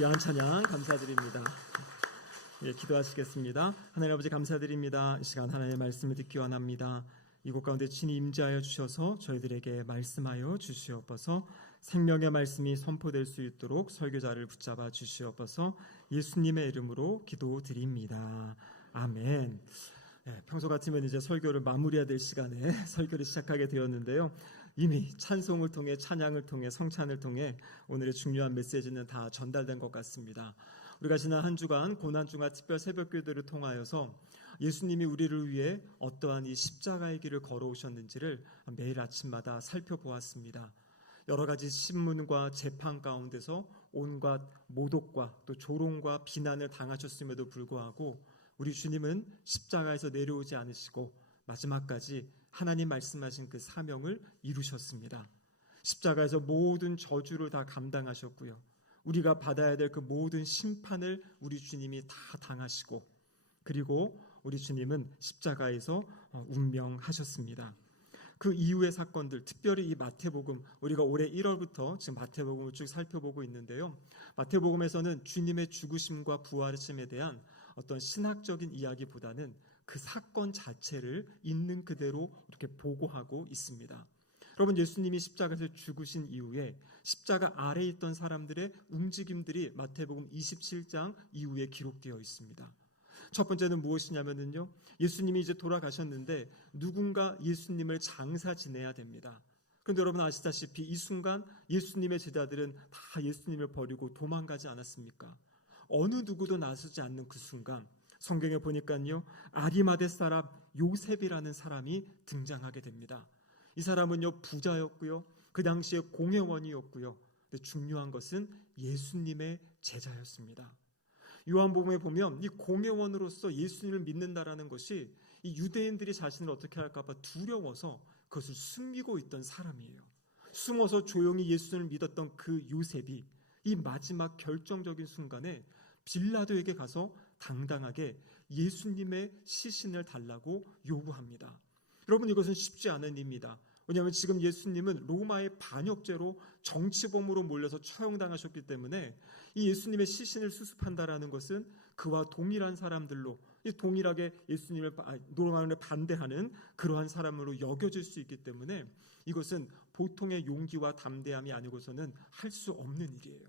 귀한 찬양 감사드립니다. 기도하시겠습니다. 하나님 아버지 감사드립니다. 이 시간 하나님의 말씀을 듣기 원합니다. 이곳 가운데 친히 임재하여 주셔서 저희들에게 말씀하여 주시옵소서. 생명의 말씀이 선포될 수 있도록 설교자를 붙잡아 주시옵소서. 예수님의 이름으로 기도드립니다. 아멘. 평소 같으면 이제 설교를 마무리해야 될 시간에 설교를 시작하게 되었는데요. 이미 찬송을 통해, 찬양을 통해, 성찬을 통해 오늘의 중요한 메시지는 다 전달된 것 같습니다. 우리가 지난 한 주간 고난주간 특별 새벽기도를 통하여서 예수님이 우리를 위해 어떠한 이 십자가의 길을 걸어오셨는지를 매일 아침마다 살펴보았습니다. 여러 가지 신문과 재판 가운데서 온갖 모독과 또 조롱과 비난을 당하셨음에도 불구하고 우리 주님은 십자가에서 내려오지 않으시고 마지막까지 하나님 말씀하신 그 사명을 이루셨습니다. 십자가에서 모든 저주를 다 감당하셨고요. 우리가 받아야 될 그 모든 심판을 우리 주님이 다 당하시고, 그리고 우리 주님은 십자가에서 운명하셨습니다. 그 이후의 사건들, 특별히 이 마태복음, 우리가 올해 1월부터 지금 마태복음을 쭉 살펴보고 있는데요. 마태복음에서는 주님의 죽으심과 부활하심에 대한 어떤 신학적인 이야기보다는 그 사건 자체를 있는 그대로 이렇게 보고하고 있습니다. 여러분, 예수님이 십자가에서 죽으신 이후에 십자가 아래에 있던 사람들의 움직임들이 마태복음 27장 이후에 기록되어 있습니다. 첫 번째는 무엇이냐면요, 예수님이 이제 돌아가셨는데 누군가 예수님을 장사 지내야 됩니다. 그런데 여러분 아시다시피 이 순간 예수님의 제자들은 다 예수님을 버리고 도망가지 않았습니까? 어느 누구도 나서지 않는 그 순간 성경에 보니까요, 아리마대 사람 요셉이라는 사람이 등장하게 됩니다. 이 사람은요, 부자였고요, 그 당시에 공회원이었고요. 근데 중요한 것은 예수님의 제자였습니다. 요한복음에 보면 이 공회원으로서 예수님을 믿는다라는 것이 이 유대인들이 자신을 어떻게 할까봐 두려워서 그것을 숨기고 있던 사람이에요. 숨어서 조용히 예수님을 믿었던 그 요셉이 이 마지막 결정적인 순간에 빌라도에게 가서 당당하게 예수님의 시신을 달라고 요구합니다. 여러분, 이것은 쉽지 않은 일입니다. 왜냐하면 지금 예수님은 로마의 반역죄로 정치범으로 몰려서 처형당하셨기 때문에 이 예수님의 시신을 수습한다라는 것은 그와 동일한 사람들로, 동일하게 예수님을 노랑하는 반대하는 그러한 사람으로 여겨질 수 있기 때문에 이것은 보통의 용기와 담대함이 아니고서는 할 수 없는 일이에요.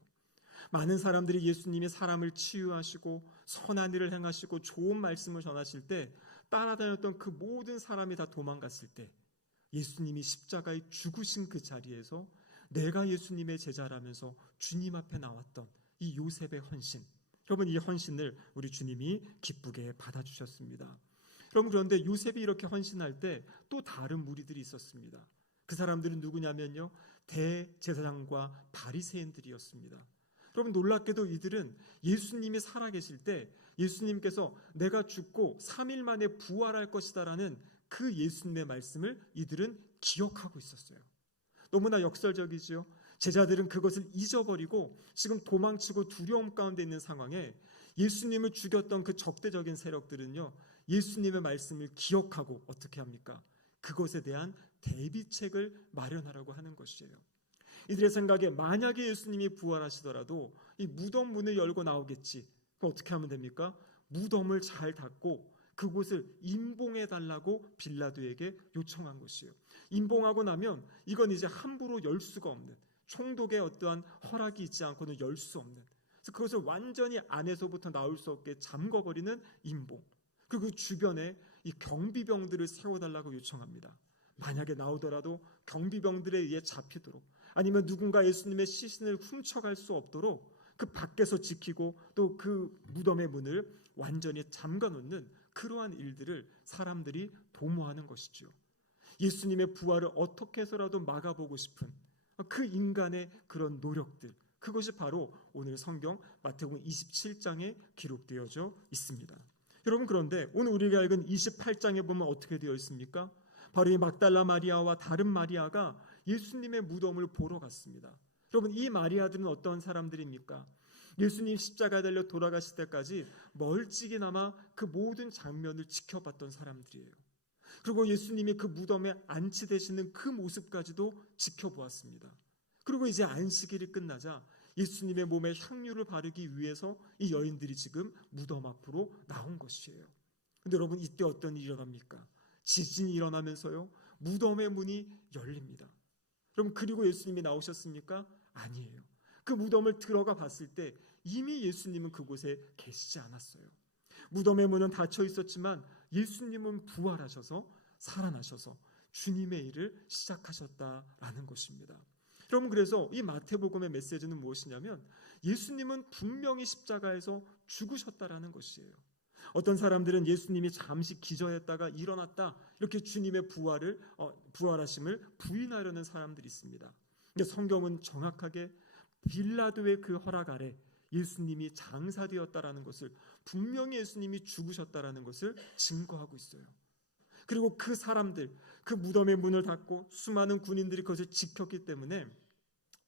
많은 사람들이 예수님이 사람을 치유하시고 선한 일을 행하시고 좋은 말씀을 전하실 때 따라다녔던 그 모든 사람이 다 도망갔을 때 예수님이 십자가에 죽으신 그 자리에서 내가 예수님의 제자라면서 주님 앞에 나왔던 이 요셉의 헌신, 여러분, 이 헌신을 우리 주님이 기쁘게 받아주셨습니다. 여러분, 그런데 요셉이 이렇게 헌신할 때 또 다른 무리들이 있었습니다. 그 사람들은 누구냐면요, 대제사장과 바리새인들이었습니다. 여러분, 놀랍게도 이들은 예수님이 살아계실 때 예수님께서 내가 죽고 3일 만에 부활할 것이다라는 그 예수님의 말씀을 이들은 기억하고 있었어요. 너무나 역설적이죠. 제자들은 그것을 잊어버리고 지금 도망치고 두려움 가운데 있는 상황에 예수님을 죽였던 그 적대적인 세력들은요, 예수님의 말씀을 기억하고 어떻게 합니까? 그것에 대한 대비책을 마련하라고 하는 것이에요. 이들의 생각에 만약에 예수님이 부활하시더라도 이 무덤 문을 열고 나오겠지. 그럼 어떻게 하면 됩니까? 무덤을 잘 닫고 그곳을 임봉해달라고 빌라도에게 요청한 것이에요. 임봉하고 나면 이건 이제 함부로 열 수가 없는, 총독의 어떠한 허락이 있지 않고는 열 수 없는, 그래서 그것을 완전히 안에서부터 나올 수 없게 잠궈버리는 임봉. 그리고 그 주변에 이 경비병들을 세워달라고 요청합니다. 만약에 나오더라도 경비병들에 의해 잡히도록, 아니면 누군가 예수님의 시신을 훔쳐갈 수 없도록 그 밖에서 지키고 또 그 무덤의 문을 완전히 잠가놓는 그러한 일들을 사람들이 도모하는 것이죠. 예수님의 부활을 어떻게 해서라도 막아보고 싶은 그 인간의 그런 노력들, 그것이 바로 오늘 성경 마태복음 27장에 기록되어져 있습니다. 여러분, 그런데 오늘 우리가 읽은 28장에 보면 어떻게 되어 있습니까? 바로 이 막달라 마리아와 다른 마리아가 예수님의 무덤을 보러 갔습니다. 여러분, 이 마리아들은 어떤 사람들입니까? 예수님 십자가에 달려 돌아가실 때까지 멀찍이나마 그 모든 장면을 지켜봤던 사람들이에요. 그리고 예수님이 그 무덤에 안치되시는 그 모습까지도 지켜보았습니다. 그리고 이제 안식일이 끝나자 예수님의 몸에 향유를 바르기 위해서 이 여인들이 지금 무덤 앞으로 나온 것이에요. 근데 여러분, 이때 어떤 일이 일어납니까? 지진이 일어나면서요, 무덤의 문이 열립니다. 그럼 그리고 예수님이 나오셨습니까? 아니에요. 그 무덤을 들어가 봤을 때 이미 예수님은 그곳에 계시지 않았어요. 무덤의 문은 닫혀 있었지만 예수님은 부활하셔서 살아나셔서 주님의 일을 시작하셨다라는 것입니다. 여러분, 그래서 이 마태복음의 메시지는 무엇이냐면 예수님은 분명히 십자가에서 죽으셨다라는 것이에요. 어떤 사람들은 예수님이 잠시 기절했다가 일어났다, 이렇게 주님의 부활하심을 부인하려는 사람들이 있습니다. 근데 성경은 정확하게 빌라도의 그 허락 아래 예수님이 장사되었다라는 것을, 분명히 예수님이 죽으셨다라는 것을 증거하고 있어요. 그리고 그 사람들, 그 무덤의 문을 닫고 수많은 군인들이 그것을 지켰기 때문에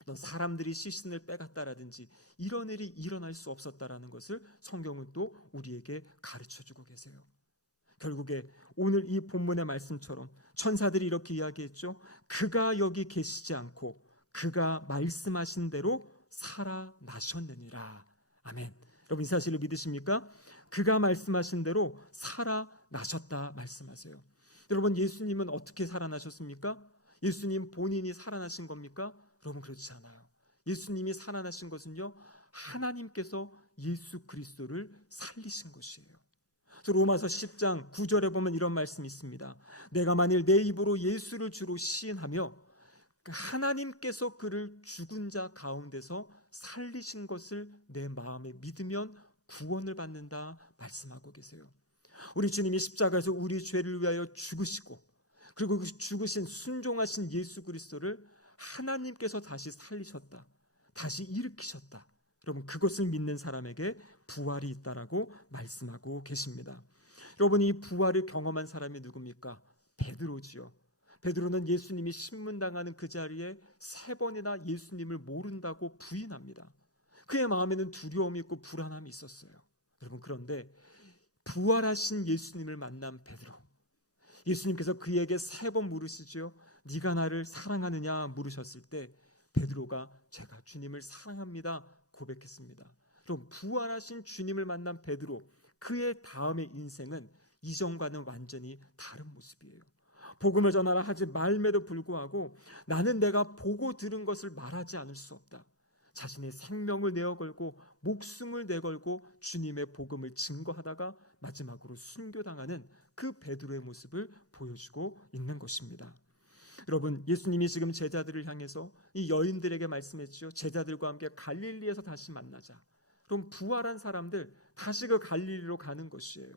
어떤 사람들이 시신을 빼갔다라든지 이런 일이 일어날 수 없었다라는 것을 성경은 또 우리에게 가르쳐주고 계세요. 결국에 오늘 이 본문의 말씀처럼 천사들이 이렇게 이야기했죠. 그가 여기 계시지 않고 그가 말씀하신 대로 살아나셨느니라. 아멘. 여러분, 이 사실을 믿으십니까? 그가 말씀하신 대로 살아나셨다 말씀하세요. 여러분, 예수님은 어떻게 살아나셨습니까? 예수님 본인이 살아나신 겁니까? 여러분, 그렇지 않아요. 예수님이 살아나신 것은요, 하나님께서 예수 그리스도를 살리신 것이에요. 로마서 10장 9절에 보면 이런 말씀이 있습니다. 내가 만일 내 입으로 예수를 주로 시인하며 하나님께서 그를 죽은 자 가운데서 살리신 것을 내 마음에 믿으면 구원을 받는다 말씀하고 계세요. 우리 주님이 십자가에서 우리 죄를 위하여 죽으시고, 그리고 그 죽으신 순종하신 예수 그리스도를 하나님께서 다시 살리셨다, 다시 일으키셨다. 여러분, 그것을 믿는 사람에게 부활이 있다라고 말씀하고 계십니다. 여러분, 이 부활을 경험한 사람이 누굽니까? 베드로지요. 베드로는 예수님이 신문당하는 그 자리에 3번이나 예수님을 모른다고 부인합니다. 그의 마음에는 두려움이 있고 불안함이 있었어요. 여러분, 그런데 부활하신 예수님을 만난 베드로, 예수님께서 그에게 3번 물으시죠. 네가 나를 사랑하느냐 물으셨을 때 베드로가 제가 주님을 사랑합니다 고백했습니다. 그럼 부활하신 주님을 만난 베드로, 그의 다음의 인생은 이전과는 완전히 다른 모습이에요. 복음을 전하라 하지 말매도 불구하고 나는 내가 보고 들은 것을 말하지 않을 수 없다. 자신의 생명을 내어걸고 목숨을 내걸고 주님의 복음을 증거하다가 마지막으로 순교당하는 그 베드로의 모습을 보여주고 있는 것입니다. 여러분, 예수님이 지금 제자들을 향해서 이 여인들에게 말씀했죠. 제자들과 함께 갈릴리에서 다시 만나자. 그럼 부활한 사람들 다시 그 갈릴리로 가는 것이에요.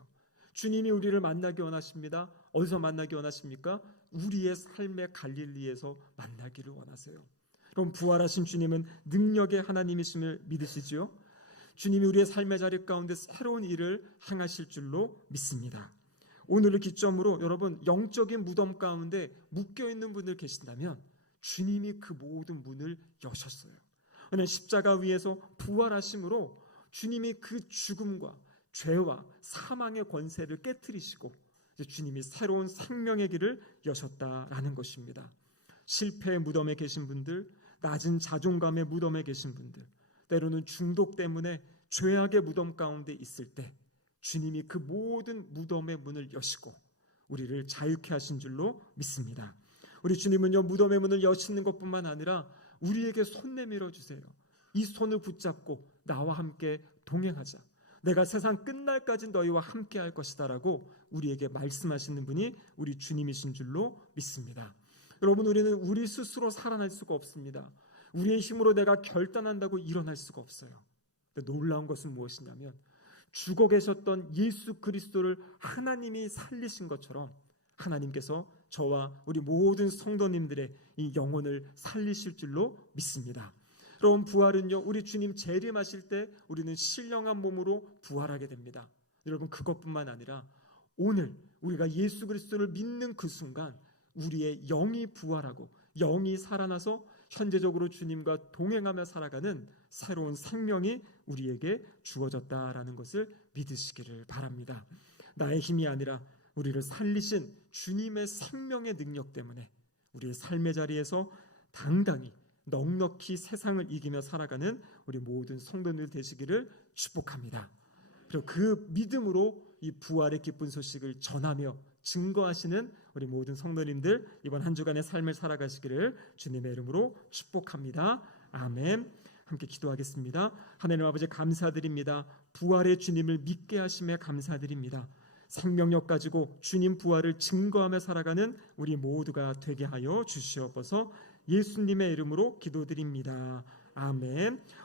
주님이 우리를 만나기 원하십니다. 어디서 만나기 원하십니까? 우리의 삶의 갈릴리에서 만나기를 원하세요. 그럼 부활하신 주님은 능력의 하나님이심을 믿으시죠? 주님이 우리의 삶의 자리 가운데 새로운 일을 행하실 줄로 믿습니다. 오늘을 기점으로 여러분, 영적인 무덤 가운데 묶여있는 분들 계신다면 주님이 그 모든 문을 여셨어요. 오늘 십자가 위에서 부활하심으로 주님이 그 죽음과 죄와 사망의 권세를 깨트리시고 이제 주님이 새로운 생명의 길을 여셨다라는 것입니다. 실패의 무덤에 계신 분들, 낮은 자존감의 무덤에 계신 분들, 때로는 중독 때문에 죄악의 무덤 가운데 있을 때 주님이 그 모든 무덤의 문을 여시고 우리를 자유케 하신 줄로 믿습니다. 우리 주님은요, 무덤의 문을 여시는 것뿐만 아니라 우리에게 손 내밀어 주세요. 이 손을 붙잡고 나와 함께 동행하자. 내가 세상 끝날까지 너희와 함께 할 것이다 라고 우리에게 말씀하시는 분이 우리 주님이신 줄로 믿습니다. 여러분, 우리는 우리 스스로 살아날 수가 없습니다. 우리의 힘으로 내가 결단한다고 일어날 수가 없어요. 근데 놀라운 것은 무엇이냐면 죽어 계셨던 예수 그리스도를 하나님이 살리신 것처럼 하나님께서 저와 우리 모든 성도님들의 이 영혼을 살리실 줄로 믿습니다. 여러분, 부활은요, 우리 주님 재림하실 때 우리는 신령한 몸으로 부활하게 됩니다. 여러분, 그것뿐만 아니라 오늘 우리가 예수 그리스도를 믿는 그 순간 우리의 영이 부활하고 영이 살아나서 현재적으로 주님과 동행하며 살아가는 새로운 생명이 우리에게 주어졌다라는 것을 믿으시기를 바랍니다. 나의 힘이 아니라 우리를 살리신 주님의 생명의 능력 때문에 우리의 삶의 자리에서 당당히 넉넉히 세상을 이기며 살아가는 우리 모든 성도들 되시기를 축복합니다. 그리고 그 믿음으로 이 부활의 기쁜 소식을 전하며 증거하시는 우리 모든 성도님들 이번 한 주간의 삶을 살아가시기를 주님의 이름으로 축복합니다. 아멘. 함께 기도하겠습니다. 하나님 아버지 감사드립니다. 부활의 주님을 믿게 하심에 감사드립니다. 생명력 가지고 주님 부활을 증거하며 살아가는 우리 모두가 되게 하여 주시옵소서. 예수님의 이름으로 기도드립니다. 아멘.